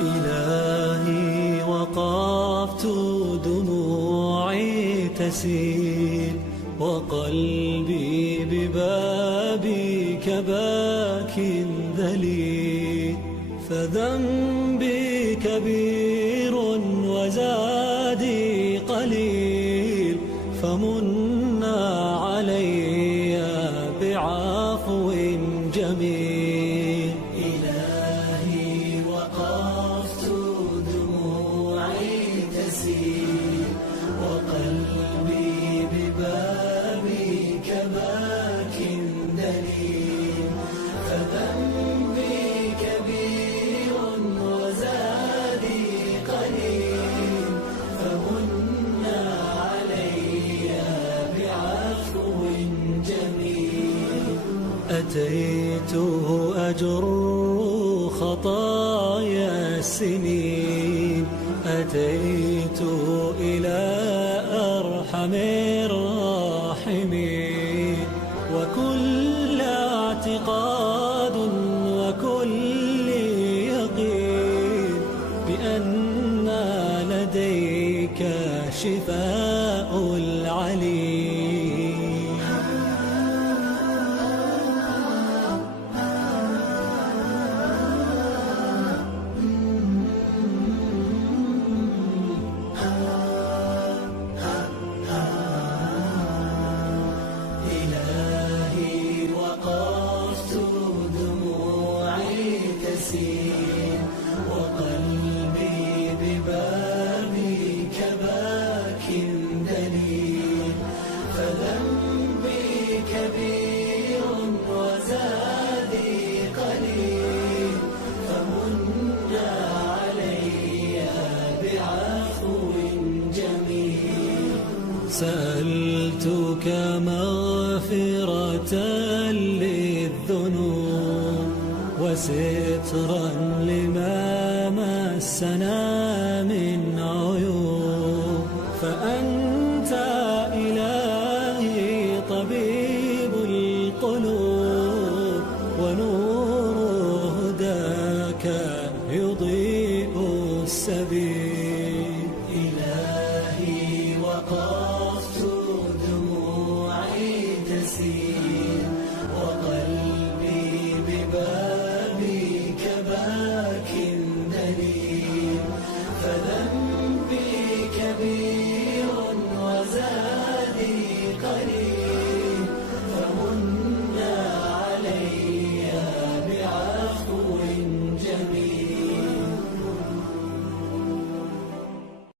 إلهي وقفت دموعي تسيل وقلبي ببابك باك ذليل، فذنبي كبير وزادي قليل، فمنا علي بعفو جميل. إلهي وقفت دموعي تسيل وقلبي ببابك باك دليل، فذنبي كبير وزادي قليل، فمنا علي بعفو جميل. أتيت أجر خطايا السنين، أتيت إلى أرحم الراحمين، وكل اعتقاد وكل يقين بأن لديك شفاء العليل. إلهي وقفت دموعي تسيل وقلبي ببابك باك دليل، فذنبي كبير وزادي قليل، فمنا علي بعفو جميل. سألتك مغفرة للذنوب وسترا لما مسنا من عيوب، فأنت إلهي طبيب القلوب، ونور هداك يضيء السبيل.